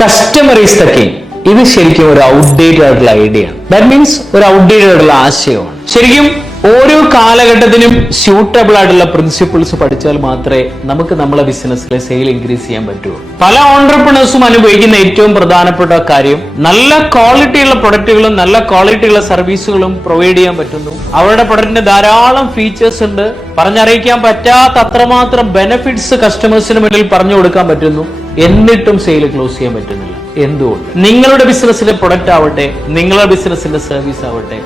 Customer is the king. ഇത് ശരിക്കും ഒരു ഔട്ട്ഡേറ്റഡ് ആയിട്ടുള്ള ഐഡിയ ആണ്. ദാറ്റ് മീൻസ് ഒരു ഔട്ട്ഡേറ്റഡ് ആയിട്ടുള്ള ആശയമാണ്. ശരിക്കും ഓരോ കാലഘട്ടത്തിനും സ്യൂട്ടബിൾ ആയിട്ടുള്ള പ്രിൻസിപ്പിൾസ് പഠിച്ചാൽ മാത്രമേ നമുക്ക് നമ്മളെ ബിസിനസ്സിലെ സെയിൽ ഇൻക്രീസ് ചെയ്യാൻ പറ്റുള്ളൂ. പല ഓൺട്രപ്രണേഴ്സും അനുഭവിക്കുന്ന ഏറ്റവും പ്രധാനപ്പെട്ട കാര്യം നല്ല ക്വാളിറ്റിയുള്ള പ്രൊഡക്റ്റുകളും നല്ല ക്വാളിറ്റിയുള്ള സർവീസുകളും പ്രൊവൈഡ് ചെയ്യാൻ പറ്റുന്നു. അവരുടെ പ്രൊഡക്റ്റിന് ധാരാളം ഫീച്ചേഴ്സ് ഉണ്ട്. പറഞ്ഞറിയിക്കാൻ പറ്റാത്ത അത്രമാത്രം ബെനിഫിറ്റ്സ് കസ്റ്റമേഴ്സിന് മുന്നിൽ പറഞ്ഞു കൊടുക്കാൻ പറ്റുന്നു. എന്നിട്ടും സെയിൽ ക്ലോസ് ചെയ്യാൻ പറ്റുന്നില്ല. എന്തുകൊണ്ട്? നിങ്ങളുടെ ബിസിനസ്സിലെ പ്രൊഡക്റ്റ് ആവട്ടെ, നിങ്ങളുടെ ബിസിനസ്സിന്റെ സർവീസ് ആവട്ടെ,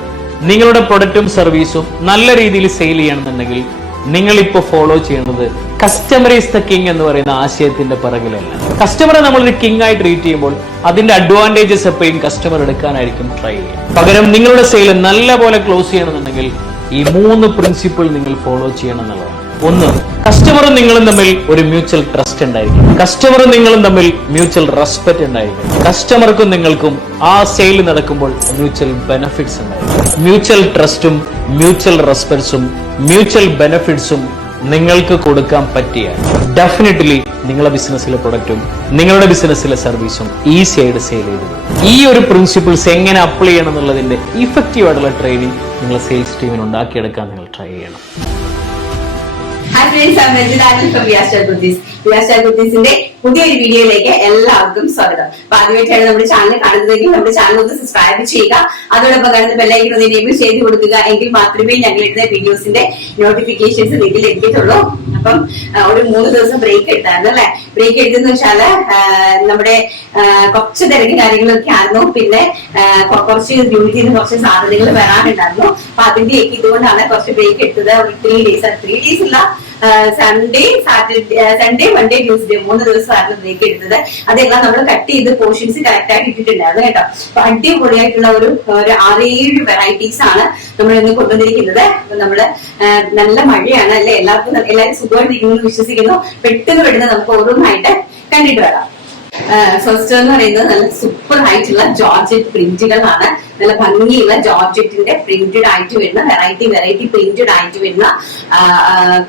നിങ്ങളുടെ പ്രൊഡക്റ്റും സർവീസും നല്ല രീതിയിൽ സെയിൽ ചെയ്യണമെന്നുണ്ടെങ്കിൽ നിങ്ങൾ ഇപ്പോൾ ഫോളോ ചെയ്യേണ്ടത് കസ്റ്റമർ ഈസ് ദ കിങ് എന്ന് പറയുന്ന ആശയത്തിന്റെ പിറകിലല്ല. കസ്റ്റമറെ നമ്മളൊരു കിങ് ആയി ട്രീറ്റ് ചെയ്യുമ്പോൾ അതിന്റെ അഡ്വാൻറ്റേജസ് എപ്പോഴും കസ്റ്റമർ എടുക്കാനായിരിക്കും ട്രൈ ചെയ്യുക. പകരം നിങ്ങളുടെ സെയിൽ നല്ല പോലെ ക്ലോസ് ചെയ്യണമെന്നുണ്ടെങ്കിൽ ഈ 3 പ്രിൻസിപ്പിൾ നിങ്ങൾ ഫോളോ ചെയ്യണം എന്നുള്ളതാണ്. ഒന്ന്, കസ്റ്റമറും നിങ്ങളും തമ്മിൽ ഒരു മ്യൂച്വൽ ട്രസ്റ്റ് ഉണ്ടായിരിക്കും. കസ്റ്റമറും നിങ്ങളും തമ്മിൽ മ്യൂച്വൽ റെസ്പെക്ട് ഉണ്ടായിരിക്കും. കസ്റ്റമർക്കും നിങ്ങൾക്കും ആ സെയിൽ നടക്കുമ്പോൾ മ്യൂച്വൽ ബെനിഫിറ്റ്സ് ഉണ്ടായിരിക്കും. മ്യൂച്വൽ ട്രസ്റ്റും മ്യൂച്വൽ റെസ്പെക്ട്സും മ്യൂച്വൽ ബെനിഫിറ്റ്സും നിങ്ങൾക്ക് കൊടുക്കാൻ പറ്റിയ ഡെഫിനറ്റ്ലി നിങ്ങളുടെ ബിസിനസ്സിലെ പ്രൊഡക്റ്റും നിങ്ങളുടെ ബിസിനസ്സിലെ സർവീസും ഈസി ആയിട്ട് സെയിൽ ചെയ്തു. ഈ ഒരു പ്രിൻസിപ്പിൾസ് എങ്ങനെ അപ്ലൈ ചെയ്യണം എന്നുള്ളതിന്റെ ഇഫക്റ്റീവ് ആയിട്ടുള്ള ട്രെയിനിങ് നിങ്ങളെ സെയിൽസ് ടീമിന് ഉണ്ടാക്കിയെടുക്കാൻ നിങ്ങൾ ട്രൈ ചെയ്യണം. Hi friends, I'm Ranjit Anil from Vyastar Kurtis. Vyastar Kurtisന്റെ പുതിയൊരു വീഡിയോയിലേക്ക് എല്ലാവർക്കും സ്വാഗതം. അപ്പൊ ആദ്യമായിട്ടാണ് നമ്മുടെ ചാനൽ കാണുന്നതെങ്കിൽ നമ്മുടെ ചാനൽ ഒന്ന് സബ്സ്ക്രൈബ് ചെയ്യുക. അതോടൊപ്പം കാണുന്ന ബെല്ലൈക്കൺ ഒന്ന് എനേബിൾ ചെയ്ത് കൊടുക്കുക. എങ്കിൽ മാത്രമേ ഞങ്ങൾ ഇടുന്ന വീഡിയോസിന്റെ നോട്ടിഫിക്കേഷൻസ് നിങ്ങൾക്ക് ലഭിക്കത്തുള്ളൂ. അപ്പം ഒരു 3 ദിവസം ബ്രേക്ക് എടുത്തായിരുന്നു അല്ലെ. ബ്രേക്ക് എടുത്തെന്ന് വെച്ചാല് നമ്മുടെ കുറച്ച് തിരക്ക് കാര്യങ്ങളൊക്കെ ആയിരുന്നു. പിന്നെ കുറച്ച് യൂണിറ്റിൽ നിന്ന് കുറച്ച് സാധനങ്ങൾ വരാനുണ്ടായിരുന്നു. അപ്പൊ അതിന്റെയൊക്കെ ഇതുകൊണ്ടാണ് കുറച്ച് ബ്രേക്ക് എടുത്തത്. ഒരു 3 ഡേയ്സ് ഇല്ല, സൺഡേ മൺഡേ ട്യൂസ്ഡേ 3 ദിവസമായിരുന്നു ബ്രേക്ക് എടുത്തത്. അതെല്ലാം നമ്മൾ കട്ട് ചെയ്ത് പോർഷൻസ് കറക്റ്റ് ആയിട്ട് ഇട്ടിട്ടുണ്ടായിരുന്നു കേട്ടോ. അപ്പൊ അടിപൊളിയായിട്ടുള്ള ഒരു 6-7 വെറൈറ്റീസ് ആണ് നമ്മൾ ഇന്ന് കൊണ്ടുവന്നിരിക്കുന്നത്. അപ്പൊ നമ്മള് നല്ല മഴയാണ് അല്ലെ, എല്ലാവരും സുഖമായിട്ടിരിക്കുന്നു വിശ്വസിക്കുന്നു. പെട്ടെന്ന് നമുക്ക് ഓരോന്നായിട്ട് കണ്ടിട്ട് വരാം. ഫസ്റ്റ് എന്ന് പറയുന്നത് നല്ല സൂപ്പർ ആയിട്ടുള്ള ജോർജറ്റ് പ്രിന്റുകളാണ്. നല്ല ഭംഗിയുള്ള ജോർജറ്റിന്റെ പ്രിന്റഡ് ആയിട്ട് വരുന്ന വെറൈറ്റി പ്രിന്റഡ് ആയിട്ട് വരുന്ന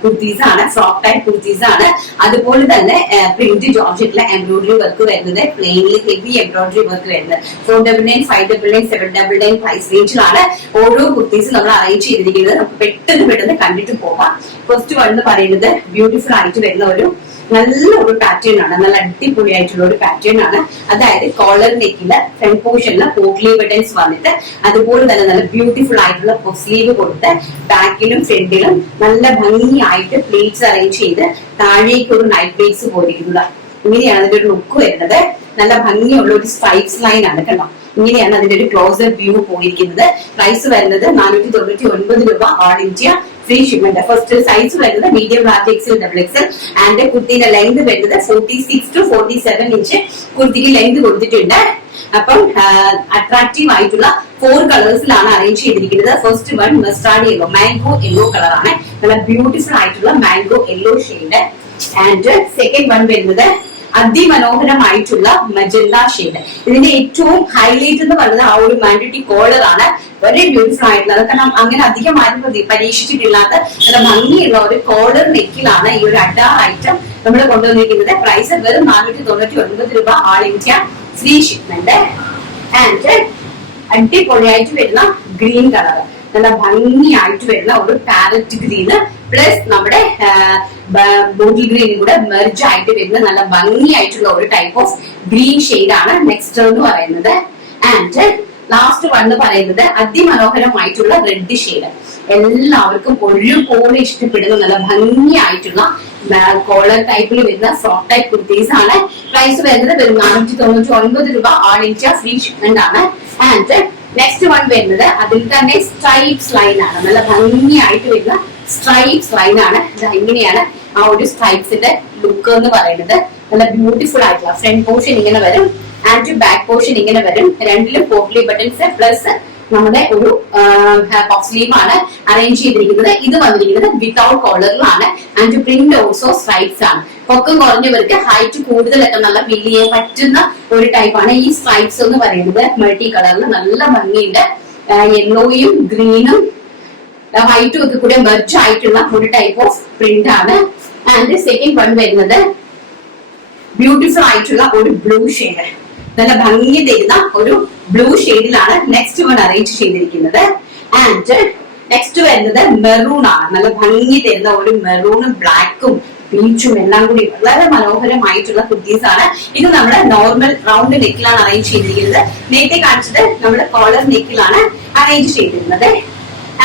കുർത്തീസ് ആണ്. ഫ്രോക്ക് ടൈപ്പ് കുർത്തീസ് ആണ്. അതുപോലെ തന്നെ പ്രിന്റ് ജോർജറ്റിലെ എംബ്രോയിഡറി വർക്ക് വരുന്നത്, പ്ലെയിനിൽ ഹെവി എംബ്രോയിഡറി വർക്ക് വരുന്നത് 499, 599, 799 പ്രൈസ് റേഞ്ചിലാണ് ഓരോ കുർത്തീസ് നമ്മൾ അറേഞ്ച് ചെയ്തിരിക്കുന്നത്. നമുക്ക് പെട്ടെന്ന് കണ്ടിട്ട് പോകാം. ഫസ്റ്റ് വൺ എന്ന് പറയുന്നത് ബ്യൂട്ടിഫുൾ ആയിട്ട് വരുന്ന ഒരു നല്ലൊരു പാറ്റേൺ ആണ്. നല്ല അടിപൊളിയായിട്ടുള്ള ഒരു പാറ്റേൺ ആണ്. അതായത് കോളർ നെക്കില് ഫ്രണ്ട് പോർഷനില് പോട്ട്ലീവ് ബട്ടൺസ് വന്നിട്ട് അതുപോലെ തന്നെ നല്ല ബ്യൂട്ടിഫുൾ ആയിട്ടുള്ള സ്ലീവ് കൊടുത്ത് ബാക്കിലും ഫ്രണ്ടിലും നല്ല ഭംഗിയായിട്ട് പ്ലേറ്റ്സ് അറേഞ്ച് ചെയ്ത് താഴേക്ക് ഒരു നൈറ്റ് പ്ലേറ്റ്സ് പോയിരിക്കുന്നത്. ഇങ്ങനെയാണ് അതിന്റെ ഒരു ലുക്ക് വരുന്നത്. നല്ല ഭംഗിയുള്ള ഒരു സ്ട്രൈപ്സ് ലൈൻ ആണ് കണ്ടോ. ഇങ്ങനെയാണ് അതിന്റെ ഒരു ക്ലോസർ വ്യൂ പോയിരിക്കുന്നത്. പ്രൈസ് വരുന്നത് 499 രൂപ. All India free shipment. First size വരുന്നത് medium, large, XL, double XL. And കുർത്തിയുടെ ലെങ്ത് വരുന്നത് 46 to 47 ഇഞ്ച് കുർത്തിക്ക് ലെങ്ത് കൊടുത്തിട്ടുണ്ട്. അപ്പം അട്രാക്റ്റീവ് ആയിട്ടുള്ള 4 കളേഴ്സിലാണ് അറേഞ്ച് ചെയ്തിരിക്കുന്നത്. First one mustard yellow, mango yellow colour ആണ്. നല്ല ബ്യൂട്ടിഫുൾ ആയിട്ടുള്ള mango yellow shade. And second one വരുന്നത് അതിമനോഹരമായിട്ടുള്ള മജന്ത ഷെയ്ഡ്. ഇതിന്റെ ഏറ്റവും ഹൈലൈറ്റ് എന്ന് പറയുന്നത് ആ ഒരു മാൻഡറ്റി കോളർ ആണ്. വളരെ ബ്യൂട്ടിഫുൾ ആയിട്ടുള്ളത്. കാരണം അങ്ങനെ അധികം ആരും പരീക്ഷിച്ചിട്ടില്ലാത്ത നല്ല ഭംഗിയുള്ള ഒരു കോളർ നെക്കിലാണ് ഈ ഒരു അഡ ഐറ്റം നമ്മൾ കൊണ്ടുവന്നിരിക്കുന്നത്. പ്രൈസ് വെറും 499 രൂപ. ആൾ ഇന്ത്യ ഫ്രീ ഷിപ്മെന്റ്. ആൻഡ് അടിപൊളിയായിട്ട് വരുന്ന ഗ്രീൻ കളർ, നല്ല ഭംഗിയായിട്ട് വരുന്ന ഒരു പാരറ്റ് ഗ്രീന് പ്ലസ് നമ്മുടെ ബോട്ടിൽ ഗ്രീനും കൂടെ മെർജ് ആയിട്ട് വരുന്ന നല്ല ഭംഗിയായിട്ടുള്ള ഒരു ടൈപ്പ് ഓഫ് ഗ്രീൻ ഷെയ്ഡ് ആണ് നെക്സ്റ്റ് എന്ന് പറയുന്നത്. ആൻഡ് ലാസ്റ്റ് വൺ എന്ന് പറയുന്നത് അതിമനോഹരമായിട്ടുള്ള റെഡ് ഷെയ്ഡ്. എല്ലാവർക്കും ഒരുപോലെ ഇഷ്ടപ്പെടുന്ന നല്ല ഭംഗിയായിട്ടുള്ള കോളർ ടൈപ്പിൽ വരുന്ന ഫ്രോക്ക് ടൈപ്പ് കുർത്തീസ് ആണ്. പ്രൈസ് വരുന്നത് വെറും 499 രൂപ. ഓൾ ഇന്ത്യ ഫ്രീ ഷിപ്മെന്റ് ആണ്. ആൻഡ് നെക്സ്റ്റ് വൺ വരുന്നത് അതിൽ തന്നെ സ്ട്രൈപ്സ് ലൈൻ ആണ്. നല്ല ഭംഗിയായിട്ട് വരുന്ന സ്ട്രൈപ്സ് ലൈൻ ആണ്. ഇങ്ങനെയാണ് ആ ഒരു സ്ട്രൈപ്സിന്റെ ലുക്ക് എന്ന് പറയുന്നത്. നല്ല ബ്യൂട്ടിഫുൾ ആയിട്ടുള്ള ഫ്രണ്ട് പോർഷൻ ഇങ്ങനെ വരും ആൻഡ് ബാക്ക് പോർഷൻ ഇങ്ങനെ വരും. രണ്ടിലും പോട്ട്ലി ബട്ടൺസ് പ്ലസ് നമ്മുടെ ഒരു പഫ് സ്ലീവ് ആണ് അറേഞ്ച് ചെയ്തിരിക്കുന്നത്. ഇത് വന്നിരിക്കുന്നത് വിത്തൗട്ട് കോളറിലാണ്. ആൻഡ് പ്രിന്റ് ഓൾസോ സ്ട്രൈപ്സ് ആണ്. പൊക്കം കുറഞ്ഞവർക്ക് ഹൈറ്റ് കൂടുതലൊക്കെ നല്ല ഫീൽ ചെയ്യാൻ പറ്റുന്ന ഒരു ടൈപ്പാണ് ഈ സ്ട്രൈപ്സ് എന്ന് പറയുന്നത്. മൾട്ടി കളറിൽ നല്ല ഭംഗിയുണ്ട്. യെല്ലോയും ഗ്രീനും വൈറ്റും ഒക്കെ കൂടെ മെർജ് ആയിട്ടുള്ള ഒരു ടൈപ്പ് ഓഫ് പ്രിന്റ് ആണ്. ആൻഡ് സെക്കൻഡ് വൺ വരുന്നത് ബ്യൂട്ടിഫുൾ ആയിട്ടുള്ള ഒരു ബ്ലൂ ഷെയ്ഡ്. നല്ല ഭംഗി തരുന്ന ഒരു ബ്ലൂ ഷെയ്ഡിലാണ് നെക്സ്റ്റ് വൺ അറേഞ്ച് ചെയ്തിരിക്കുന്നത്. ആൻഡ് നെക്സ്റ്റ് വരുന്നത് മെറൂൺ ആണ്. നല്ല ഭംഗി തരുന്ന ഒരു മെറൂണും ബ്ലാക്കും പീച്ചും എല്ലാം കൂടി വളരെ മനോഹരമായിട്ടുള്ള കുർത്തീസ് ആണ്. ഇത് നമ്മുടെ നോർമൽ റൗണ്ട് നെക്കിലാണ് അറേഞ്ച് ചെയ്തിരിക്കുന്നത്. നേരത്തെ കാണിച്ചത് നമ്മുടെ കോളർ നെക്കിലാണ് അറേഞ്ച് ചെയ്തിരുന്നത്.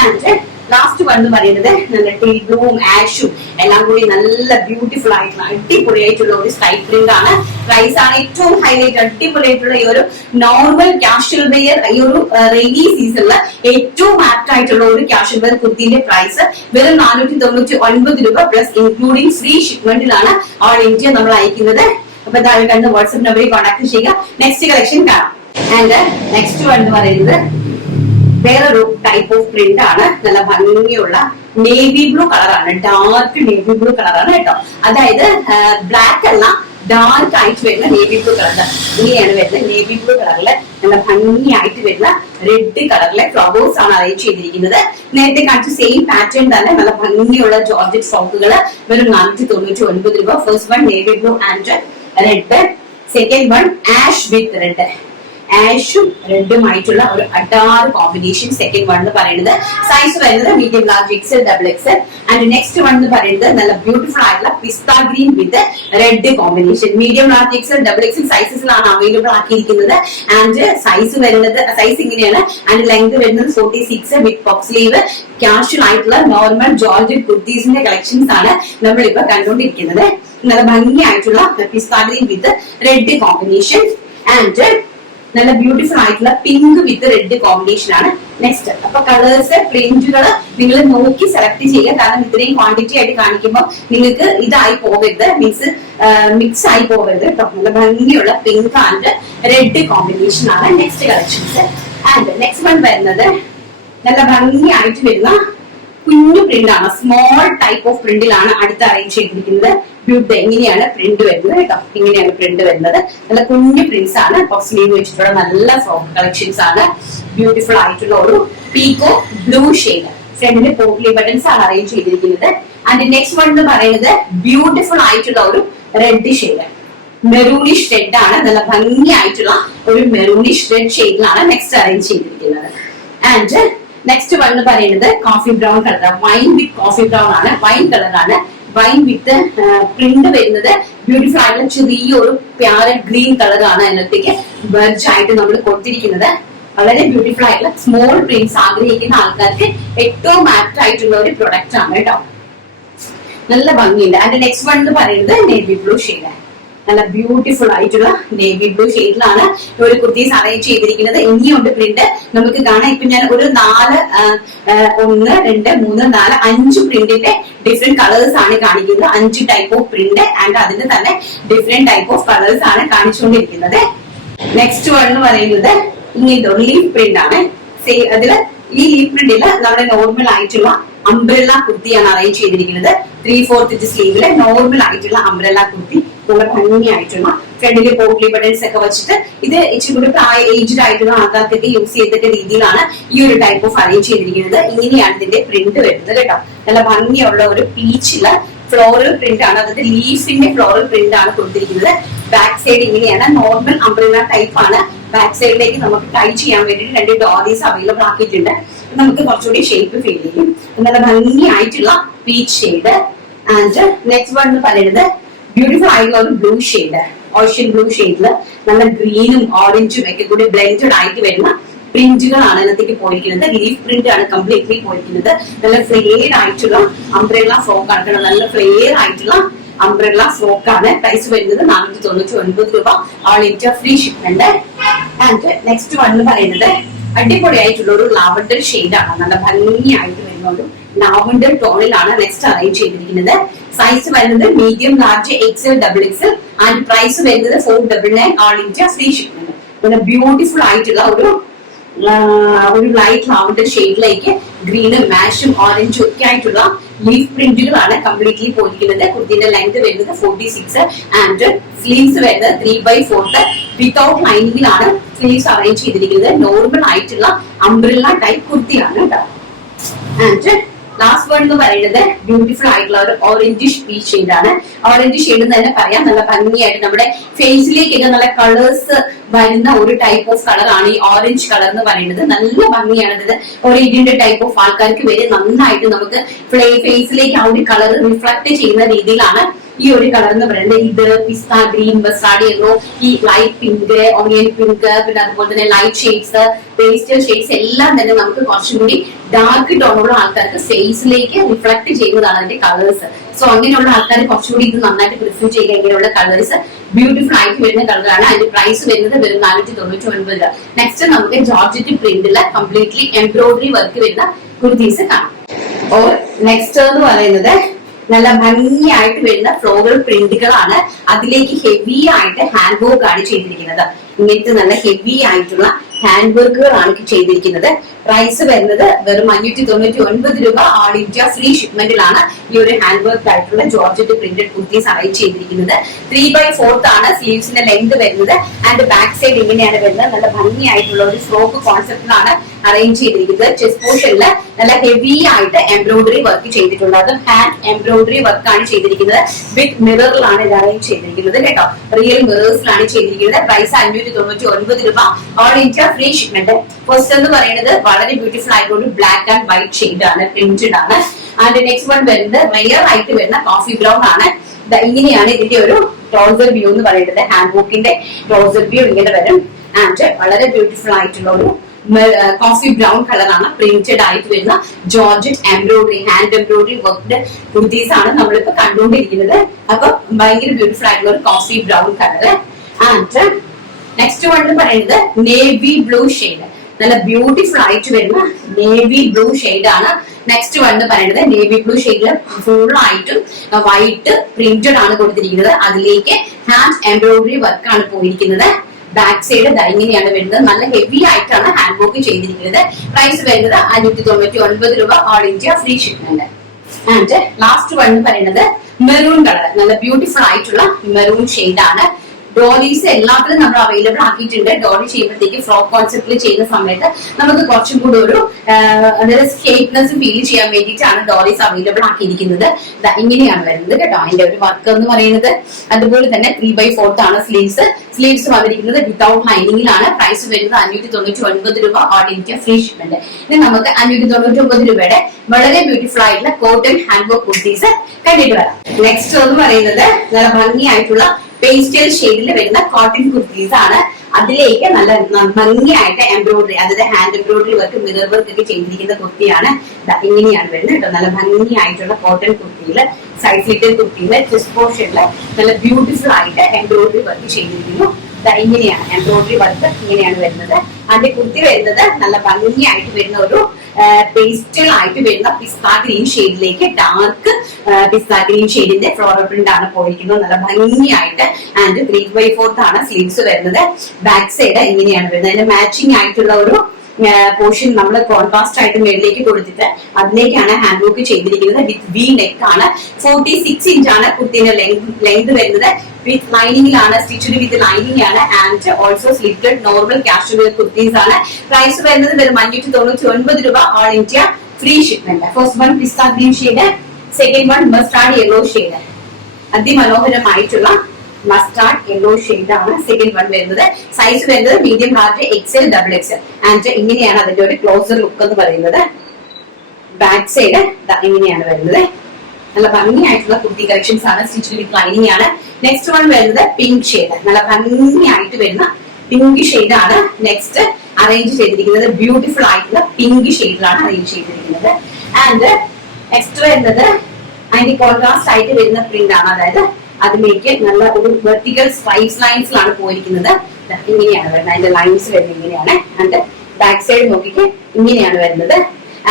ആൻഡ് ലാസ്റ്റ് വൺ എന്ന് പറയുന്നത് നല്ല ടീ ബ്ലൂവും ആഷും എല്ലാം കൂടി നല്ല ബ്യൂട്ടിഫുൾ ആയിട്ടുള്ള അടിപൊളിയായിട്ടുള്ള ഒരു സ്കൈ പ്രിന്റ് ആണ്. പ്രൈസ് ആണ് ഏറ്റവും ഹൈലൈറ്റ്. അടിപൊളിയായിട്ടുള്ള ഈ ഒരു നോർമൽ കാഷ്വൽ വെയർ, ഈ ഒരു റെയിനി സീസണിൽ ഏറ്റവും ആപ്റ്റ് ആയിട്ടുള്ള ഒരു കാഷ്വൽ വെയർ കുർത്തിന്റെ പ്രൈസ് വെറും 499 രൂപ പ്ലസ് ഇൻക്ലൂഡിംഗ് ഫ്രീ ഷിപ്മെന്റിലാണ് ഓൾ ഇന്ത്യ നമ്മൾ അയക്കുന്നത്. അപ്പൊ താഴെ കണ്ട് വാട്സ്ആപ്പ് നമ്പറിൽ കോൺടാക്ട് ചെയ്യുക. നെക്സ്റ്റ് കളക്ഷൻ കാണാം. ആൻഡ് നെക്സ്റ്റ് വൺ എന്ന് പറയുന്നത് വേറൊരു ടൈപ്പ് ഓഫ് പ്രിന്റ് ആണ്. നല്ല ഭംഗിയുള്ള നേവി ബ്ലൂ കളറാണ്. ഡാർക്ക് നേവി ബ്ലൂ കളറാണ് കേട്ടോ. അതായത് ബ്ലാക്ക് അല്ല, ഡാർക്ക് ആയിട്ട് വരുന്ന നേവി ബ്ലൂ കളർ. ഇങ്ങനെയാണ് വരുന്നത്. നേവി ബ്ലൂ കളറില് നല്ല ഭംഗിയായിട്ട് വരുന്ന റെഡ് കളറിലെ ഫ്ലവേഴ്സ് ആണ് അറേഞ്ച് ചെയ്തിരിക്കുന്നത്. നേരത്തെ കാണിച്ച സെയിം പാറ്റേൺ തന്നെ നല്ല ഭംഗിയുള്ള ജോർജറ്റ് ഫ്രോക്കുകൾ വെറും 499 രൂപ. First one navy blue and red, second one ash with red. ആഷും റെഡുമായിട്ടുള്ള ഒരു അഡാർ കോമ്പിനേഷൻ സെക്കൻഡ് വൺ എന്ന് പറയുന്നത്. സൈസ് വരുന്നത് medium large XL double XL. And next one എന്ന് പറയുന്നത് നല്ല ബ്യൂട്ടിഫുൾ ആയിട്ടുള്ള പിസ്ത green with red combination. Medium large XL double XL സൈസസിലാണ് അവൈലബിൾ ആക്കിയിരിക്കുന്നത്. ആൻഡ് സൈസ് ഇങ്ങനെയാണ്. ആൻഡ് ലെങ്ത് വരുന്നത് 46 വിത്ത് പഫ് സ്ലീവ്. കാഷ്വൽ ആയിട്ടുള്ള നോർമൽ ജോർജറ്റ് കുർത്തീസിന്റെ കളക്ഷൻസ് ആണ് നമ്മളിപ്പോ കണ്ടുകൊണ്ടിരിക്കുന്നത്. നല്ല ഭംഗിയായിട്ടുള്ള പിസ്ത green with red combination. And നല്ല ബ്യൂട്ടിഫുൾ ആയിട്ടുള്ള പിങ്ക് വിത്ത് റെഡ് കോമ്പിനേഷൻ ആണ് നെക്സ്റ്റ്. അപ്പൊ കളേഴ്സ് പ്രിന്റുകൾ നിങ്ങൾ നോക്കി സെലക്ട് ചെയ്യുക. കാരണം ഇത്രയും ക്വാണ്ടിറ്റി ആയിട്ട് കാണിക്കുമ്പോൾ നിങ്ങൾക്ക് ഇതായി പോകരുത്, മിക്സ് ആയി പോകരുത് കേട്ടോ. നല്ല ഭംഗിയുള്ള പിങ്ക് ആൻഡ് റെഡ് കോമ്പിനേഷൻ ആണ് next collections. And next one വരുന്നത് നല്ല ഭംഗിയായിട്ട് വരുന്ന കുഞ്ഞു പ്രിന്റ് ആണ്. സ്മോൾ ടൈപ്പ് ഓഫ് പ്രിന്റിലാണ് അടുത്ത് അറേഞ്ച് ചെയ്തിരിക്കുന്നത്. ഇങ്ങനെയാണ് പ്രിന്റ് വരുന്നത് കേട്ടോ. ഇങ്ങനെയാണ് പ്രിന്റ് വരുന്നത്. നല്ല കുഞ്ഞു പ്രിന്റ്സ് ആണ്. പഫ് സ്ലീവ് വെച്ചിട്ടുള്ള നല്ല ഫ്രോക്ക് കളക്ഷൻസ് ആണ്. ബ്യൂട്ടിഫുൾ ആയിട്ടുള്ള ഒരു പീക്കോ ബ്ലൂ ഷെയ്ഡ്. ഫ്രണ്ടില് പോട്ട്ലി ബട്ടൺസ് ആണ് അറേഞ്ച് ചെയ്തിരിക്കുന്നത്. ആൻഡ് നെക്സ്റ്റ് വൺ എന്ന് പറയുന്നത് ബ്യൂട്ടിഫുൾ ആയിട്ടുള്ള ഒരു റെഡ് ഷെയ്ഡ്. മെറൂണിഷ് റെഡ് ആണ്. നല്ല ഭംഗിയായിട്ടുള്ള ഒരു മെറൂണിഷ് റെഡ് ഷെയ്ഡിലാണ് നെക്സ്റ്റ് അറേഞ്ച് ചെയ്തിരിക്കുന്നത്. ആൻഡ് നെക്സ്റ്റ് വൺ എന്ന് പറയുന്നത് കോഫി ബ്രൗൺ കളർ. വൈൻ വിത്ത് കോഫി ബ്രൗൺ ആണ്. വൈൻ കളറാണ്. വൈൻ വിത്ത് പ്രിന്റ് വരുന്നത് ബ്യൂട്ടിഫുൾ ആയിട്ടുള്ള ചെറിയൊരു പ്യാരറ്റ് ഗ്രീൻ കളറാണ്. അതിനകത്തേക്ക് ബർജ് ആയിട്ട് നമ്മൾ കൊടുത്തിരിക്കുന്നത്. വളരെ ബ്യൂട്ടിഫുൾ ആയിട്ടുള്ള സ്മോൾ പ്രിന്റ്സ് ആഗ്രഹിക്കുന്ന ആൾക്കാർക്ക് ഏറ്റവും ആപ്റ്റ് ആയിട്ടുള്ള ഒരു പ്രൊഡക്റ്റ് ആണ് കേട്ടോ. നല്ല ഭംഗിയുണ്ട്. അതിന്റെ നെക്സ്റ്റ് വൺ എന്ന് പറയുന്നത് നേവി ബ്ലൂ ഷെയ്ഡ്. നല്ല ബ്യൂട്ടിഫുൾ ആയിട്ടുള്ള നേവി ബ്ലൂ ഷെയ്ഡിലാണ് ഒരു കുർത്തീസ് അറേഞ്ച് ചെയ്തിരിക്കുന്നത്. ഇനിയുണ്ട് പ്രിന്റ് നമുക്ക് കാണാം. ഇപ്പൊ ഞാൻ ഒരു 1 2 3 4 5 പ്രിന്റിന്റെ ഡിഫറെന്റ് കളേഴ്സ് ആണ് കാണിക്കുന്നത്. 5 ടൈപ്പ് ഓഫ് പ്രിന്റ് ആൻഡ് അതിന് തന്നെ ഡിഫറെന്റ് ടൈപ്പ് ഓഫ് കളേഴ്സ് ആണ് കാണിച്ചുകൊണ്ടിരിക്കുന്നത്. നെക്സ്റ്റ് വൺ എന്ന് പറയുന്നത് ഇങ്ങനത്തെ ഒരു ലീഫ് പ്രിന്റ് ആണ്. അതില് ഈ ലീഫ് പ്രിന്റില് നമ്മുടെ നോർമൽ ആയിട്ടുള്ള അംബ്രല്ല കുർത്തിയാണ് അറേഞ്ച് ചെയ്തിരിക്കുന്നത്. 3/4 സ്ലീവില് നോർമൽ ആയിട്ടുള്ള അംബ്രല്ല കുർത്തി. നല്ല ഭംഗിയായിട്ടുള്ള ഫ്രണ്ടില് പോട്ട്ലി ബട്ടൺസ് ഒക്കെ വെച്ചിട്ട് ഇത് ഇച്ചിരി കൂടി ഏജ്ഡ് ആയിട്ടുള്ള ആൾക്കാർക്കൊക്കെ യൂസ് ചെയ്തിട്ട് രീതിയിലാണ് ഈ ഒരു ടൈപ്പ് ഓഫ് അറേഞ്ച് ചെയ്തിരിക്കുന്നത്. ഇങ്ങനെയാണ് ഇതിന്റെ പ്രിന്റ് വരുന്നത് കേട്ടോ. നല്ല ഭംഗിയുള്ള ഒരു പീച്ചില് ഫ്ലോറൽ പ്രിന്റ് ആണ്. അതായത് ലീഫിന്റെ ഫ്ലോറൽ പ്രിന്റ് ആണ് കൊടുത്തിരിക്കുന്നത്. ബാക്ക് സൈഡ് ഇങ്ങനെയാണ്. നോർമൽ അംബ്രല്ല ടൈപ്പ് ആണ്. ബാക്ക് സൈഡിലേക്ക് നമുക്ക് ടൈ ചെയ്യാൻ വേണ്ടിയിട്ട് 2 ഡോറീസ് അവൈലബിൾ ആക്കിയിട്ടുണ്ട്. നമുക്ക് കുറച്ചുകൂടി ഷേപ്പ് ഫീൽ ചെയ്യും. നല്ല ഭംഗിയായിട്ടുള്ള peach shade. And next one എന്ന് പറയുന്നത് ബ്യൂട്ടിഫുൾ ആയിട്ടുള്ള ഒരു ബ്ലൂ ഷെയ്ഡ്. ഓഷ്യൻ ബ്ലൂ ഷെയ്ഡില് നല്ല ഗ്രീനും ഓറഞ്ചും ഒക്കെ കൂടി ബ്ലെൻഡഡ് ആയിട്ട് വരുന്ന പ്രിന്റുകളാണ് അതിനകത്തേക്ക് പോയിരിക്കുന്നത്. ലീഫ് പ്രിന്റ് ആണ് കംപ്ലീറ്റ്ലി പോയിരിക്കുന്നത്. നല്ല ഫ്ലെയർ ആയിട്ടുള്ള അംബ്രല്ല ഫ്രോക്ക് ആണ്. നല്ല ഫ്ലെയർ ആയിട്ടുള്ള അംബ്രല്ല ഫ്രോക്ക് ആണ്. പ്രൈസ് വരുന്നത് 499 രൂപ. All India free shipment. And next one എന്ന് പറയുന്നത് അടിപൊളിയായിട്ടുള്ള ഒരു ലാവൻഡർ ഷെയ്ഡാണ്. നല്ല ഭംഗിയായിട്ട് വരുന്ന ഒരു ലാവൻഡർ ടോണിലാണ് നെക്സ്റ്റ് അറേഞ്ച് ചെയ്തിരിക്കുന്നത്. സൈസ് വരുന്നത് medium large XL double XL. And price വരുന്നത് 499 ഓൾ ഇന്ത്യ ഫ്രീ ഷിപ്മെന്റ്. പിന്നെ ബ്യൂട്ടിഫുൾ ആയിട്ടുള്ള ഒരു ലൈറ്റ് ലാവൻഡർ ഷെയ്ഡിലേക്ക് ഗ്രീനും മാഷും ഓറഞ്ചും ഒക്കെ ആയിട്ടുള്ള ലീഫ് പ്രിന്റുകളാണ് കംപ്ലീറ്റ്ലി പോയിരിക്കുന്നത്. കുർത്തിന്റെ ലെങ്ത് വരുന്നത് 46 ആൻഡ് സ്ലീവ്സ് വരുന്നത് 3/4 വിത്തൗട്ട് ലൈനിങ്ങിലാണ് സ്ലീവ്സ് അറേഞ്ച് ചെയ്തിരിക്കുന്നത്. നോർമൽ ആയിട്ടുള്ള അംബ്രല്ല ടൈപ്പ് കുർത്തിയാണ് കേട്ടോ. ആൻഡ് ലാസ്റ്റ് വൺ എന്ന് പറയുന്നത് ബ്യൂട്ടിഫുൾ ആയിട്ടുള്ള ഒരു ഓറഞ്ചിഷ് പീച്ച് ഷെയ്ഡ് ആണ്. ഓറഞ്ച് ഷെയ്ഡ് എന്ന് തന്നെ പറയാം. നല്ല ഭംഗിയായിട്ട് നമ്മുടെ ഫേസിലേക്കൊക്കെ നല്ല കളേഴ്സ് വരുന്ന ഒരു ടൈപ്പ് ഓഫ് കളറാണ് ഈ ഓറഞ്ച് കളർ എന്ന് പറയുന്നത്. നല്ല ഭംഗിയാണ് ഇത്. ഒരു ഇതിന്റെ ടൈപ്പ് ഓഫ് ആൾക്കാർക്ക് വരെ നന്നായിട്ട് നമുക്ക് ഫേസിലേക്ക് ആ ഒരു കളർ റിഫ്ലക്ട് ചെയ്യുന്ന രീതിയിലാണ് ഈ ഒരു കളർ എന്ന് പറയുന്നത്. ഇത് പിസ്ത ഗ്രീൻ, മസ്റ്റാർഡ് യെല്ലോ, ഈ ലൈറ്റ് പിങ്ക്, ഓണിയൻ പിങ്ക്, പിന്നെ അതുപോലെ തന്നെ ലൈറ്റ് ഷെയ്ഡ്സ്, പേസ്റ്റൽ ഷെയ്ഡ്സ് എല്ലാം തന്നെ നമുക്ക് കുറച്ചും കൂടി ഡാർക്ക് ടോണുള്ള ആൾക്കാർക്ക് ഫേസിലേക്ക് റിഫ്ലക്ട് ചെയ്യുന്നതാണ് അതിന്റെ കളേഴ്സ്. സോ അങ്ങനെയുള്ള ആൾക്കാർ കുറച്ചുകൂടി ഇത് നന്നായിട്ട് പ്രിഫർ ചെയ്യുക. ഇങ്ങനെയുള്ള കളേഴ്സ് ബ്യൂട്ടിഫുൾ ആയിട്ട് വരുന്ന കളറാണ്. അതിന്റെ പ്രൈസ് വരുന്നത് വെറും 499 രൂപ. നെക്സ്റ്റ് നമുക്ക് ജോർജറ്റ് പ്രിന്റില് കംപ്ലീറ്റ്ലി എംബ്രോയിഡറി വർക്ക് വരുന്ന കുർത്തീസ് കാണാം. ഓർ നെക്സ്റ്റ് എന്ന് പറയുന്നത് നല്ല ഭംഗിയായിട്ട് വരുന്ന ഫ്ലോറൽ പ്രിന്റുകളാണ്. അതിലേക്ക് ഹെവി ആയിട്ട് ഹാൻഡ് വർക്ക് ആണ് ചെയ്തിരിക്കുന്നത്. ഇങ്ങനത്തെ നല്ല ഹെവി ആയിട്ടുള്ള ഹാൻഡ് വർക്കുകളാണ് ചെയ്തിരിക്കുന്നത്. പ്രൈസ് വരുന്നത് വെറും 599 രൂപ. ഓൾ ഇന്ത്യ ഫ്രീ ഷിപ്മെന്റിലാണ് ഈ ഒരു ഹാൻഡ് വർക്ക് ആയിട്ടുള്ള ജോർജറ്റ് പ്രിന്റഡ് കുർത്തീസ് അറേഞ്ച് ചെയ്തിരിക്കുന്നത്. 3/4 ആണ് സ്ലീവ്സിന്റെ ലെങ്ത് വരുന്നത്. ആൻഡ് ബാക്ക് സൈഡ് ഇങ്ങനെയാണ് വരുന്നത്. നല്ല ഭംഗിയായിട്ടുള്ള ഒരു ഫ്രോക്ക് കോൺസെപ്റ്റിലാണ് അറേഞ്ച് ചെയ്തിരിക്കുന്നത്. ചെസ്റ്റ് പോർഷനില് നല്ല ഹെവി ആയിട്ട് എംബ്രോയിഡറി വർക്ക് ചെയ്തിട്ടുണ്ട്. അത് ഹാൻഡ് എംബ്രോയിഡറി വർക്ക് ആണ് ചെയ്തിരിക്കുന്നത്. വിത്ത് മിററിലാണ് ഇത് അറേഞ്ച് ചെയ്തിരിക്കുന്നത് കേട്ടോ. റിയൽ മിറേഴ്സിലാണ് ചെയ്തിരിക്കുന്നത്. പ്രൈസ് 599 രൂപ. All India free shipment. First എന്ന് പറയുന്നത് വളരെ ബ്യൂട്ടിഫുൾ ആയിട്ടുള്ള ബ്ലാക്ക് ആൻഡ് വൈറ്റ് ഷെയ്ഡ് ആണ്, പ്രിന്റഡ് ആണ്. ആൻഡ് നെക്സ്റ്റ് വൺ വരുന്നത് റെയർ ആയിട്ട് വരുന്ന കോഫി ബ്രൗൺ ആണ്. ഇങ്ങനെയാണ് ഇതിന്റെ ഒരു ട്രൗസർ വ്യൂ എന്ന് പറയുന്നത്. ഹാൻഡ് വർക്കിന്റെ ട്രൗസർ വ്യൂ ഇങ്ങനെ വരും. ആൻഡ് വളരെ ബ്യൂട്ടിഫുൾ ആയിട്ടുള്ള ഒരു കോഫി ബ്രൗൺ കളറാണ്. പ്രിന്റഡ് ആയിട്ട് വരുന്ന georgette embroidery, hand embroidery worked kurtis ആണ് നമ്മളിപ്പോ കണ്ടുകൊണ്ടിരിക്കുന്നത്. അപ്പൊ ഭയങ്കര ബ്യൂട്ടിഫുൾ ആയിട്ടുള്ള ഒരു coffee brown colour. And next one എന്ന് പറയുന്നത് നേവി ബ്ലൂ ഷെയ്ഡ്. നല്ല ബ്യൂട്ടിഫുൾ ആയിട്ട് വരുന്ന നേവി ബ്ലൂ ഷെയ്ഡ് ആണ്. നെക്സ്റ്റ് വൺ എന്ന് പറയുന്നത് നേവി ബ്ലൂ ഷെയ്ഡിൽ ഫുൾ ആയിട്ടും വൈറ്റ് പ്രിന്റഡ് ആണ് കൊടുത്തിരിക്കുന്നത്. അതിലേക്ക് ഹാൻഡ് എംബ്രോയിഡറി വർക്ക് ആണ് പോയിരിക്കുന്നത്. ബാക്ക് സൈഡ് ഇങ്ങനെയാണ് വരുന്നത്. നല്ല ഹെവി ആയിട്ടാണ് ഹാൻഡ് വർക്ക് ചെയ്തിരിക്കുന്നത്. പ്രൈസ് വരുന്നത് 599 രൂപ. All India free shipment. And last one എന്ന് പറയുന്നത് മെറൂൺ കളർ. നല്ല ബ്യൂട്ടിഫുൾ ആയിട്ടുള്ള മെറൂൺ ഷെയ്ഡ് ആണ്. ഡോളീസ് എല്ലാത്തിലും നമ്മൾ അവൈലബിൾ ആക്കിയിട്ടുണ്ട്. ഡോളി ചെയ്യുമ്പോഴത്തേക്ക് ഫ്രോക്ക് കോൺസെപ്റ്റിൽ ചെയ്യുന്ന സമയത്ത് നമുക്ക് കുറച്ചും കൂടി ഒരു അതായത് ഷേപ്പ്നെസ് ഫീൽ ചെയ്യാൻ വേണ്ടിയിട്ടാണ് ഡോളീസ് അവൈലബിൾ ആക്കിയിരിക്കുന്നത്. ഇങ്ങനെയാണ് വരുന്നത് കേട്ടോ അതിന്റെ ഒരു വർക്ക് എന്ന് പറയുന്നത്. അതുപോലെ തന്നെ 3/4 ആണ് സ്ലീവ്സ് വന്നിരിക്കുന്നത് വിത്തൗട്ട് ലൈനിങ്ങിലാണ്. പ്രൈസ് വരുന്നത് 599 രൂപ. All India free shipment. ഇനി നമുക്ക് 599 രൂപയുടെ വളരെ ബ്യൂട്ടിഫുൾ ആയിട്ടുള്ള കോട്ടൺ ഹാൻഡ് വർക്ക് കുർത്തീസ് കണ്ടിട്ട് വരാം. നെക്സ്റ്റ് എന്ന് പറയുന്നത് നല്ല ഭംഗിയായിട്ടുള്ള പേസ്റ്റൽ ഷെയ്ഡിൽ വരുന്ന കോട്ടൺ കുർത്തീസ് ആണ്. അതിലേക്ക് നല്ല ഭംഗിയായിട്ട് എംബ്രോയിഡറി, അതായത് hand embroidery work, mirror work ഒക്കെ ചെയ്തിരിക്കുന്ന കുർത്തിയാണ്. ഇങ്ങനെയാണ് വരുന്നത് കേട്ടോ. നല്ല ഭംഗിയായിട്ടുള്ള കോട്ടൺ കുർത്തിയില് സൈഡ് സ്ലിറ്റഡ് കുർത്തിയില് ചെസ്റ്റ് പോർഷനില് നല്ല ബ്യൂട്ടിഫുൾ ആയിട്ട് എംബ്രോയിഡറി വർക്ക് ചെയ്തിരിക്കുന്നു. ഇങ്ങനെയാണ് എംബ്രോയിഡറി വർക്ക് ഇങ്ങനെയാണ് വരുന്നത്. അതിന്റെ കുർത്തി വരുന്നത് നല്ല ഭംഗിയായിട്ട് വരുന്ന ഒരു പേസ്റ്റൽ ആയിട്ട് വരുന്ന പിസ്ത ഗ്രീൻ ഷെയ്ഡിലേക്ക് ഡാർക്ക് പിസ്ത ഗ്രീൻ ഷെയ്ഡിന്റെ ഫ്ലോറൽ പ്രിന്റ് ആണ് പോയിരിക്കുന്നത്. നല്ല ഭംഗിയായിട്ട്. ആൻഡ് 3/4 ആണ് സ്ലീവ്സ് വരുന്നത്. ബാക്ക് സൈഡ് ഇങ്ങനെയാണ് വരുന്നത്. അതിന്റെ മാച്ചിങ് ആയിട്ടുള്ള ഒരു പോർഷൻ നമ്മൾ കോൺട്രാസ്റ്റ് ആയിട്ട് മേളിലേക്ക് കൊടുത്തിട്ട് അതിലേക്കാണ് ഹാൻഡ് വർക്ക് ചെയ്തിരിക്കുന്നത്. വിത്ത് വി നെക്ക് ആണ്. 46 ഇഞ്ചാണ് കുർത്തിന്റെ ലെങ്ത് വരുന്നത്. വിത്ത് ലൈനിങ്ങിലാണ്, സ്റ്റിച്ചഡ് വിത്ത് ലൈനിങ് ആണ്. And also slitted normal casual kurtis ആണ്. പ്രൈസ് വരുന്നത് വെറും 599 രൂപ. All India free shipment. First one പിസ്ത green shade, second one mustard yellow shade. അതിമനോഹരമായിട്ടുള്ള മസ്റ്റാർഡ് യെല്ലോ ഷെയ്ഡ് ആണ് സെക്കൻഡ് വൺ വരുന്നത്. സൈസ് വരുന്നത് medium, large, XL, XXL. And ഇങ്ങനെയാണ് അതിന്റെ ഒരു ക്ലോസർ ലുക്ക് എന്ന് പറയുന്നത്. ബാക്ക് സൈഡ് ഇങ്ങനെയാണ് വരുന്നത്. നല്ല ഭംഗിയായിട്ടുള്ള കുർത്തി കളക്ഷൻസ് ആണ്. സ്റ്റിച്ച് വിത്ത് ലൈനിങ് ആണ്. നെക്സ്റ്റ് വൺ വരുന്നത് പിങ്ക് ഷെയ്ഡ്. നല്ല ഭംഗിയായിട്ട് വരുന്ന പിങ്ക് ഷെയ്ഡ് ആണ് നെക്സ്റ്റ് അറേഞ്ച് ചെയ്തിരിക്കുന്നത്. ബ്യൂട്ടിഫുൾ ആയിട്ടുള്ള പിങ്ക് ഷെയ്ഡിലാണ് അറേഞ്ച് ചെയ്തിരിക്കുന്നത്. ആൻഡ് നെക്സ്റ്റ് വരുന്നത് അതിന്റെ കോൺട്രാസ്റ്റ് ആയിട്ട് വരുന്ന പ്രിന്റ് ആണ്. അതായത് അതിലേക്ക് നല്ല ഒരു വെർട്ടിക്കൽ സ്ട്രൈപ്സ് ലൈൻസിലാണ് പോയിരിക്കുന്നത്. ഇങ്ങനെയാണ് വരുന്നത്. അതിന്റെ ലൈൻസ് വരുന്നത് ഇങ്ങനെയാണ്. ആൻഡ് ബാക്ക് സൈഡ് നോക്കിയിട്ട് ഇങ്ങനെയാണ് വരുന്നത്.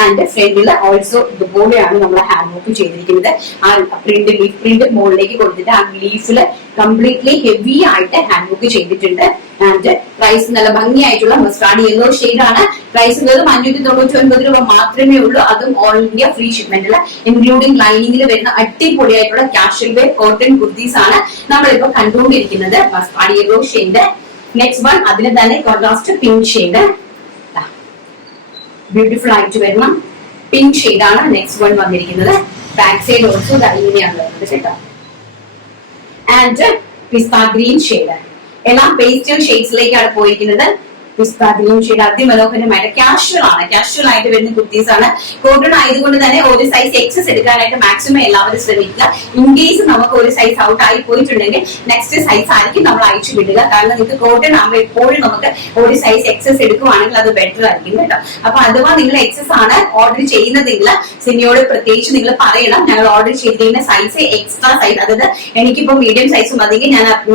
ആൻഡ് ഫ്രണ്ടിൽ ഓൾസോ ഇതുപോലെയാണ് നമ്മൾ ഹാൻഡ് വർക്ക് ചെയ്തിരിക്കുന്നത്. ആ പ്രിന്റ് ലീഫ് പ്രിന്റ് മുകളിലേക്ക് കൊടുത്തിട്ട് ആ ലീഫില് കംപ്ലീറ്റ്ലി ഹെവി ആയിട്ട് ഹാൻഡ് വർക്ക് ചെയ്തിട്ടുണ്ട്. ആൻഡ് പ്രൈസ് നല്ല ഭംഗിയായിട്ടുള്ള മസ്റ്റാർഡ് യെല്ലോ ഷെയ്ഡ് ആണ്. പ്രൈസ് വെറും 599 രൂപ മാത്രമേ ഉള്ളൂ. അതും ഓൾ ഇന്ത്യ ഫ്രീ ഷിപ്മെന്റില് ഇൻക്ലൂഡിംഗ് ലൈനിങ്ങിൽ വരുന്ന അടിപൊളിയായിട്ടുള്ള കാഷ്വൽ വെയർ കോട്ടൺ കുർത്തീസ് ആണ് നമ്മളിപ്പോ കണ്ടുകൊണ്ടിരിക്കുന്നത്. Mustard yellow shade. Next one അതിന് തന്നെ കോൺട്രാസ്റ്റ് പിങ്ക് ഷെയ്ഡ്. ബ്യൂട്ടിഫുൾ ആയിട്ട് വരണം പിങ്ക് ഷെയ്ഡാണ് നെക്സ്റ്റ് വൺ വന്നിരിക്കുന്നത്. ബാക്ക് സൈഡ് ഓൾസോ ഇങ്ങനെയാണ് വരുന്നത് കേട്ടോ. ആൻഡ് പിസ്ത ഗ്രീൻ ഷെയ്ഡ്, എല്ലാം പേസ്റ്റൽ ഷെയ്ഡ്സിലേക്കാണ് പോയിരിക്കുന്നത്. പിസ്ത ഗ്രീൻ ഷെയ്ഡ് അതിമനോഹരമായിട്ട് കാഷ്വൽ ആണ്, കാഷ്വൽ ആയിട്ട് വരുന്ന കുർത്തീസ് ആണ്. കോട്ടൺ ആയതുകൊണ്ട് തന്നെ ഒരു സൈസ് എക്സസ് എടുക്കാനായിട്ട് മാക്സിമം എല്ലാവരും ശ്രമിക്കുക. ഇൻ കേസ് നമുക്ക് ഒരു സൈസ് ഔട്ട് ആയി പോയിട്ടുണ്ടെങ്കിൽ നെക്സ്റ്റ് സൈസ് ആയിരിക്കും നമ്മൾ അയച്ചു വിടുക. കാരണം നിങ്ങൾക്ക് കോട്ടൺ ആകുമ്പോൾ എപ്പോഴും നമുക്ക് ഒരു സൈസ് എക്സസ് എടുക്കുവാണെങ്കിൽ അത് ബെറ്റർ ആയിരിക്കും കേട്ടോ. അപ്പൊ അഥവാ നിങ്ങൾ എക്സസ് ആണ് ഓർഡർ ചെയ്യുന്നതെങ്കിൽ സിനിയോട് പ്രത്യേകിച്ച് നിങ്ങൾ പറയണം, ഞങ്ങൾ ഓർഡർ ചെയ്തിരിക്കുന്ന സൈസ് എക്സ്ട്രാ സൈസ്, അതായത് എനിക്കിപ്പോ മീഡിയം സൈസ് മതിയെങ്കിൽ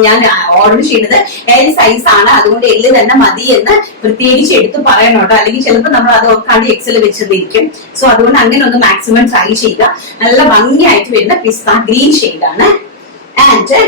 ഞാൻ ഓർഡർ ചെയ്യുന്നത് എൽ സൈസ് ആണ്, അതുകൊണ്ട് എല്ല് തന്നെ മതി എന്ന് പ്രത്യേകിച്ച് എടുത്ത് പറയണം കേട്ടോ. അല്ലെങ്കിൽ ചിലപ്പോൾ നമ്മൾ അത് ഓർക്കാണ്ട് എക്സൽ വെച്ചിരിക്കും. സോ അതുകൊണ്ട് അങ്ങനെ ഒന്ന് മാക്സിമം ട്രൈ ചെയ്യുക. നല്ല ഭംഗിയായിട്ട് വരുന്ന പിസ്ത ഗ്രീൻ ഷെയ്ഡ് ആണ്. ആൻഡ്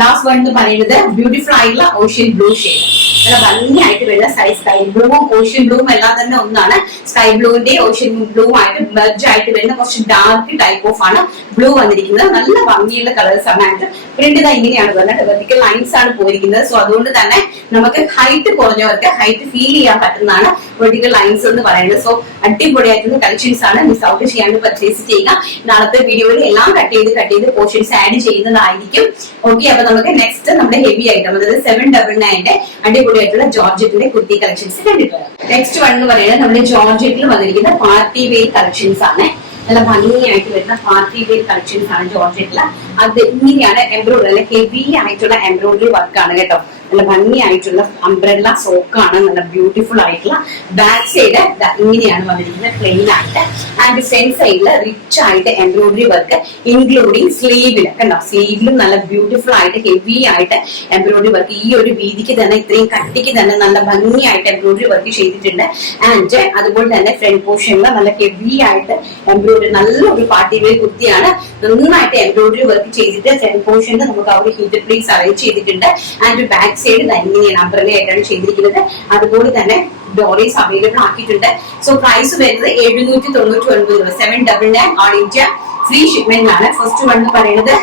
ലാസ്റ്റ് വൺ എന്ന് പറയുന്നത് ബ്യൂട്ടിഫുൾ ആയിട്ടുള്ള ഓഷ്യൻ ബ്ലൂ ഷെയ്ഡ്. നല്ല ഭംഗിയായിട്ട് വരുന്ന സ്കൈ ബ്ലൂവും ഓഷ്യൻ ബ്ലൂവും എല്ലാം തന്നെ ഒന്നാണ്. സ്കൈ ബ്ലൂവിന്റെ ഓഷ്യൻ ബ്ലൂ ആയിട്ട് മെർജ് ആയിട്ട് വരുന്ന കുറച്ച് ഡാർക്ക് ടൈപ്പ് ഓഫ് ആണ് ബ്ലൂ വന്നിരിക്കുന്നത്. നല്ല ഭംഗിയുള്ള കളേഴ്സ് ആണ്. ആൻഡ് പ്രിന്റ് ഇങ്ങനെയാണ് വരുന്നത്, വെർട്ടിക്കൽ ലൈൻസ് ആണ് പോയിരിക്കുന്നത്. സോ അതുകൊണ്ട് തന്നെ നമുക്ക് ഹൈറ്റ് കുറഞ്ഞവർക്ക് ഹൈറ്റ് ഫീൽ ചെയ്യാൻ പറ്റുന്നതാണ് വെർട്ടിക്കൽ ലൈൻസ് എന്ന് പറയുന്നത്. സോ അടിപൊളിയായിട്ടുള്ള കളക്ഷൻസ് ആണ്. മിസ് ഔട്ട് ചെയ്യാണ്ട് പർച്ചേസ് ചെയ്യുക. നാളത്തെ വീഡിയോയിൽ എല്ലാം കട്ട് ചെയ്ത് പോർഷൻസ് ആഡ് ചെയ്യുന്നതായിരിക്കും. ഓക്കെ, അപ്പൊ നമുക്ക് നെക്സ്റ്റ് നമ്മുടെ ഹെവി ഐറ്റം, അതായത് 799 അടിപൊളിയായിട്ടുള്ള ജോർജറ്റിന്റെ കുർത്തി കളക്ഷൻസ് കണ്ടിട്ട് വരാം. നെക്സ്റ്റ് വൺ എന്ന് പറയുന്നത് നമ്മുടെ ജോർജറ്റിൽ വന്നിരിക്കുന്ന പാർട്ടി വെയർ കളക്ഷൻസ് ആണ്. നല്ല ഭംഗിയായിട്ട് വരുന്ന പാർട്ടി വെയർ കളക്ഷൻസ് ആണ് ജോർജറ്റില്. അത് ഇങ്ങനെയാണ് എംബ്രോയിഡറി, നല്ല ഹെവി ആയിട്ടുള്ള എംബ്രോയിഡറി വർക്കാണ് കേട്ടോ. നല്ല ഭംഗിയായിട്ടുള്ള അംബ്രല്ല സോക്കാണ്. നല്ല ബ്യൂട്ടിഫുൾ ആയിട്ടുള്ള ബാക്ക് സൈഡ് ഇങ്ങനെയാണ് വന്നിരിക്കുന്നത്, പ്ലെയിൻ ആയിട്ട്. ആൻഡ് ഫ്രണ്ട് സൈഡിൽ റിച്ച് ആയിട്ട് എംബ്രോയിഡറി വർക്ക് ഇൻക്ലൂഡിങ് സ്ലീവില് കണ്ടോ. സ്ലീവിലും നല്ല ബ്യൂട്ടിഫുൾ ആയിട്ട് ഹെവി ആയിട്ട് എംബ്രോയിഡറി വർക്ക്, ഈ ഒരു വീതിക്ക് തന്നെ ഇത്രയും കട്ടിക്ക് തന്നെ നല്ല ഭംഗിയായിട്ട് എംബ്രോയിഡറി വർക്ക് ചെയ്തിട്ടുണ്ട്. ആൻഡ് അതുപോലെ തന്നെ ഫ്രണ്ട് പോർഷനിൽ നല്ല ഹെവി ആയിട്ട് എംബ്രോയിഡറി, നല്ലൊരു പാർട്ടി വെയർ കുർത്തിയാണ്. നന്നായിട്ട് എംബ്രോയിഡറി വർക്ക് ചെയ്തിട്ട് ഫ്രണ്ട് പോർഷനിൽ നമുക്ക് ആ ഒരു ഹിറ്റ് പ്ലേസ് അറേഞ്ച് ചെയ്തിട്ടുണ്ട്. ആൻഡ് ബാക്ക് സൈഡ് ഇങ്ങനെയാണ് അംബ്രല്ല ആയിട്ടാണ് ചെയ്തിരിക്കുന്നത്. അതുപോലെ തന്നെ ഡോറീസ് അവൈലബിൾ ആക്കിയിട്ടുണ്ട്. സോ പ്രൈസ് വരുന്നത് 799 രൂപ, 799 ഓൾ ഇന്ത്യ ഫ്രീ ഷിപ്മെന്റ് ആണ്. ഫസ്റ്റ് വൺ എന്ന് പറയുന്നത്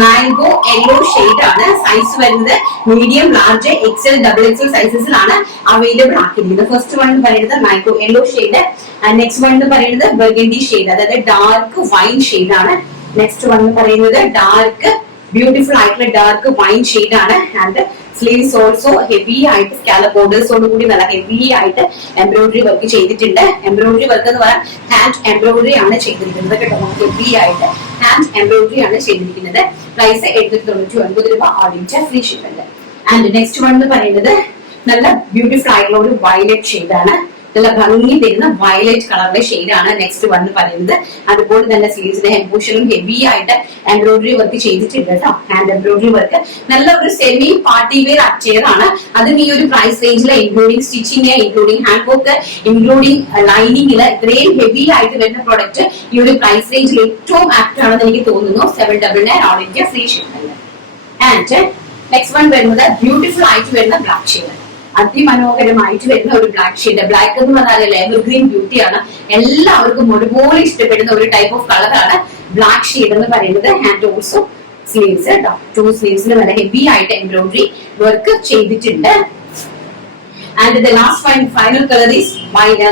മാംഗോ യെല്ലോ ഷെയ്ഡ് ആണ്. സൈസ് വരുന്നത് medium, large, XL, double XL സൈസസിലാണ് അവൈലബിൾ ആക്കിയിരിക്കുന്നത്. ഫസ്റ്റ് വൺ എന്ന് പറയുന്നത് mango yellow shade. Next one എന്ന് പറയുന്നത് ബർഗൻഡി ഷെയ്ഡ്, അതായത് ഡാർക്ക് വൈൻ ഷെയ്ഡ് ആണ്. നെക്സ്റ്റ് വൺ എന്ന് പറയുന്നത് ഡാർക്ക് ബ്യൂട്ടിഫുൾ ആയിട്ടുള്ള ഡാർക്ക് വൈൻ ഷെയ്ഡ് ആണ്. ആൻഡ് സ്ലീവ്സ് ഓൾസോ ഹെവി ആയിട്ട് സ്കാലപ്പ് ബോർഡേഴ്സോട് കൂടി നല്ല ഹെവി ആയിട്ട് എംബ്രോയിഡറി വർക്ക് ചെയ്തിട്ടുണ്ട്. എംബ്രോയിഡറി വർക്ക് എന്ന് പറയാൻ ഹാൻഡ് എംബ്രോയിഡറി ആണ് ചെയ്തിരിക്കുന്നത് കേട്ടോ. ഹെവി ആയിട്ട് ഹാൻഡ് എംബ്രോയിഡറി ആണ് ചെയ്തിരിക്കുന്നത്. പ്രൈസ് 899 രൂപ, all India free shipment. And next one എന്ന് പറയുന്നത് നല്ല ബ്യൂട്ടിഫുൾ ആയിട്ടുള്ള ഒരു വയലറ്റ് ഷെയ്ഡ് ആണ്. നല്ല ഭംഗി തരുന്ന വയലറ്റ് കളറിലെ ഷെയ്ഡാണ് നെക്സ്റ്റ് വൺ പറയുന്നത്. അതുപോലെ തന്നെ സ്ലീവ്സിന്റെ ഹെംബൂഷനും ഹെവി ആയിട്ട് എംബ്രോയിഡറി വർക്ക് ചെയ്തിട്ടുണ്ട് കേട്ടോ. ഹാൻഡ് എംബ്രോയിഡറി വർക്ക് നല്ല ഒരു സെമി പാർട്ടി വെയർ അച്ചെയർ ആണ്. അതും ഈ ഒരു പ്രൈസ് റേഞ്ചിൽ including stitching, including hand work, including ലൈനിങ്ങില് ഇത്രയും ഹെവി ആയിട്ട് വരുന്ന പ്രോഡക്റ്റ് ഈ ഒരു പ്രൈസ് റേഞ്ചിൽ ഏറ്റവും ആപ്റ്റ് ആണെന്ന് എനിക്ക് തോന്നുന്നു. 799 all India free shipment. And next one വരുന്നത് ബ്യൂട്ടിഫുൾ ആയിട്ട് വരുന്ന ബ്ലാക്ക് ഷെയ്ഡ്, അതിമനോഹരമായിട്ട് വരുന്ന ഒരു ബ്ലാക്ക് ഷെയ്ഡ്. ബ്ലാക്ക് എന്ന് പറഞ്ഞാൽ എവർഗ്രീൻ ബ്യൂട്ടിയാണ്. എല്ലാവർക്കും ഒരുപോലെ ഇഷ്ടപ്പെടുന്ന ഒരു ടൈപ്പ് ഓഫ് കളറാണ് ബ്ലാക്ക് ഷെയ്ഡ് എന്ന് പറയുന്നത്. ആൻഡ് ഓൾസോ സ്ലീവ്സ് കേട്ടോ, 2 സ്ലീവ്സിൽ നല്ല ഹെവി ആയിട്ട് എംബ്രോയിഡറി വർക്ക് ചെയ്തിട്ടുണ്ട്. And the last final colour is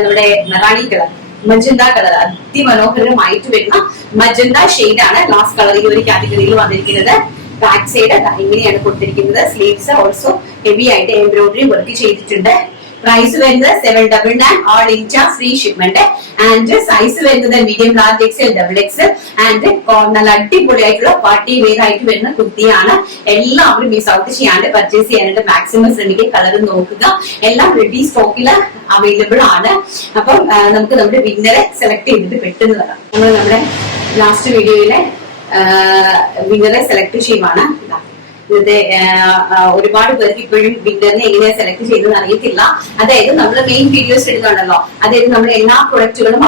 നമ്മുടെ മെറാണി കളർ, മജന്ത കളർ. അതിമനോഹരമായിട്ട് വരുന്ന മജന്ത ഷെയ്ഡ് ആണ് ലാസ്റ്റ് കളർ ഈ ഒരു കാറ്റഗറിയിൽ വന്നിരിക്കുന്നത്. ബാക്ക് സൈഡ് ഇങ്ങനെയാണ് കൊടുത്തിരിക്കുന്നത്. സ്ലീവ്സ് ഓൾസോ ഹെവി ആയിട്ട് എംബ്രോയിഡറി വർക്ക് ചെയ്തിട്ടുണ്ട്. പ്രൈസ് വരുന്നത് 799 all India free shipment. And size വരുന്നത് medium, large, XL, double XL. And നല്ല അടിപൊളിയായിട്ടുള്ള പാർട്ടി വെയർ ആയിട്ട് വരുന്ന കുർത്തിയാണ്. എല്ലാവരും മിസ് ഔട്ട് ചെയ്യാണ്ട് പർച്ചേസ് ചെയ്യാനായിട്ട് മാക്സിമം ശ്രമിക്കുക. കളർ നോക്കുക, എല്ലാം റെഡി സ്റ്റോക്കിൽ അവൈലബിൾ ആണ്. അപ്പം നമുക്ക് നമ്മുടെ വിന്നറെ സെലക്ട് ചെയ്തിട്ട് പെട്ടെന്ന് തരാം. നമ്മൾ നമ്മുടെ ലാസ്റ്റ് വീഡിയോയിലെ വിന്നറെ സെലക്ട് ചെയ്യുവാണ്. ഇത് ഒരുപാട് പേർക്ക് ഇപ്പോഴും വിന്നറിനെ എങ്ങനെയാ സെലക്ട് ചെയ്തതെന്ന് അറിയത്തില്ല. അതായത് നമ്മൾ മെയിൻ വീഡിയോസ് എടുക്കുന്നുണ്ടല്ലോ, അതായത് നമ്മൾ എല്ലാ പ്രൊഡക്റ്റുകളും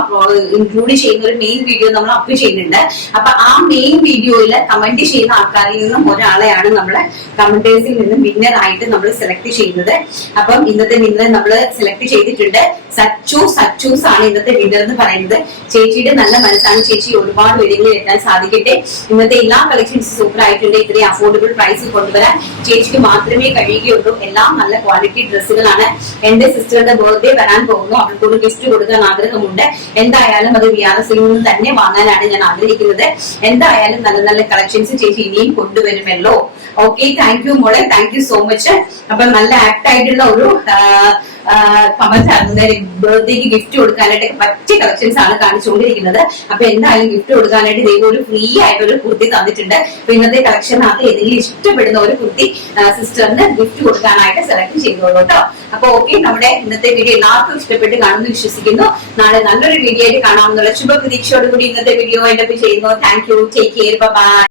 ഇൻക്ലൂഡ് ചെയ്യുന്ന ഒരു മെയിൻ വീഡിയോ നമ്മൾ അപ്ലോഡ് ചെയ്യുന്നുണ്ട്. അപ്പൊ ആ മെയിൻ വീഡിയോയിൽ കമന്റ് ചെയ്യുന്ന ആൾക്കാരിൽ നിന്നും ഒരാളെയാണ് നമ്മള് കമന്റേഴ്സിൽ നിന്നും വിന്നർ ആയിട്ട് നമ്മൾ സെലക്ട് ചെയ്യുന്നത്. അപ്പം ഇന്നത്തെ വിന്നർ നമ്മൾ സെലക്ട് ചെയ്തിട്ടുണ്ട്. സച്ചൂസ് ആണ് ഇന്നത്തെ വിന്നർ എന്ന് പറയുന്നത്. ചേച്ചിയുടെ നല്ല മനസ്സാണ്. ചേച്ചി ഒരുപാട് വീടുകളിൽ എത്താൻ സാധിക്കട്ടെ. ഇന്നത്തെ എല്ലാ കളക്ഷൻസ് സൂപ്പർ ആയിട്ടുണ്ട്. ഇത്രയും അഫോർഡബിൾ പ്രൈസ് കൊണ്ടുവരാൻ ചേച്ചിക്ക് മാത്രമേ കഴിയുകയുള്ളൂ. എല്ലാം നല്ല ക്വാളിറ്റി ഡ്രസ്സുകളാണ്. എന്റെ സിസ്റ്ററുടെ ബർത്ത്ഡേ വരാൻ പോകുന്നു, അവൾക്ക് ഒരു ഗിഫ്റ്റ് കൊടുക്കാൻ ആഗ്രഹമുണ്ട്. എന്തായാലും അത് VRS-ൽ നിന്ന് തന്നെ വാങ്ങാനാണ് ഞാൻ ആഗ്രഹിക്കുന്നത്. എന്തായാലും നല്ല നല്ല കളക്ഷൻസ് ചേച്ചി ഇനിയും കൊണ്ടുവരുമല്ലോ. ഓക്കെ, താങ്ക് യു മോളെ, താങ്ക് യു സോ മച്ച്. അപ്പൊ നല്ല ആക്ട് ആയിട്ടുള്ള ഒരു കമന്റ് ആയിരുന്നു. ബർത്ത്ഡേക്ക് ഗിഫ്റ്റ് കൊടുക്കാനായിട്ട് പറ്റിയ കളക്ഷൻസ് ആണ് കാണിച്ചുകൊണ്ടിരിക്കുന്നത്. അപ്പൊ എന്തായാലും ഗിഫ്റ്റ് കൊടുക്കാനായിട്ട് ദൈവം ഒരു ഫ്രീ ആയിട്ട് ഒരു കുർത്തി തന്നിട്ടുണ്ട്. അപ്പൊ ഇന്നത്തെ കളക്ഷനകത്ത് ഏതെങ്കിലും ഇഷ്ടപ്പെടുന്ന ഒരു കുർത്തി സിസ്റ്ററിന് ഗിഫ്റ്റ് കൊടുക്കാനായിട്ട് സെലക്ട് ചെയ്തോളൂ കേട്ടോ. അപ്പൊ ഓക്കെ, നമ്മുടെ ഇന്നത്തെ വീഡിയോ എല്ലാവർക്കും ഇഷ്ടപ്പെട്ട് കാണുമെന്ന് വിശ്വസിക്കുന്നു. നാളെ നല്ലൊരു വീഡിയോ ആയിട്ട് കാണാമെന്നുള്ള ശുഭപ്രതീക്ഷയോടുകൂടി ഇന്നത്തെ വീഡിയോ വൈൻഡപ്പ് ചെയ്യുന്നു. Thank you, take care, by.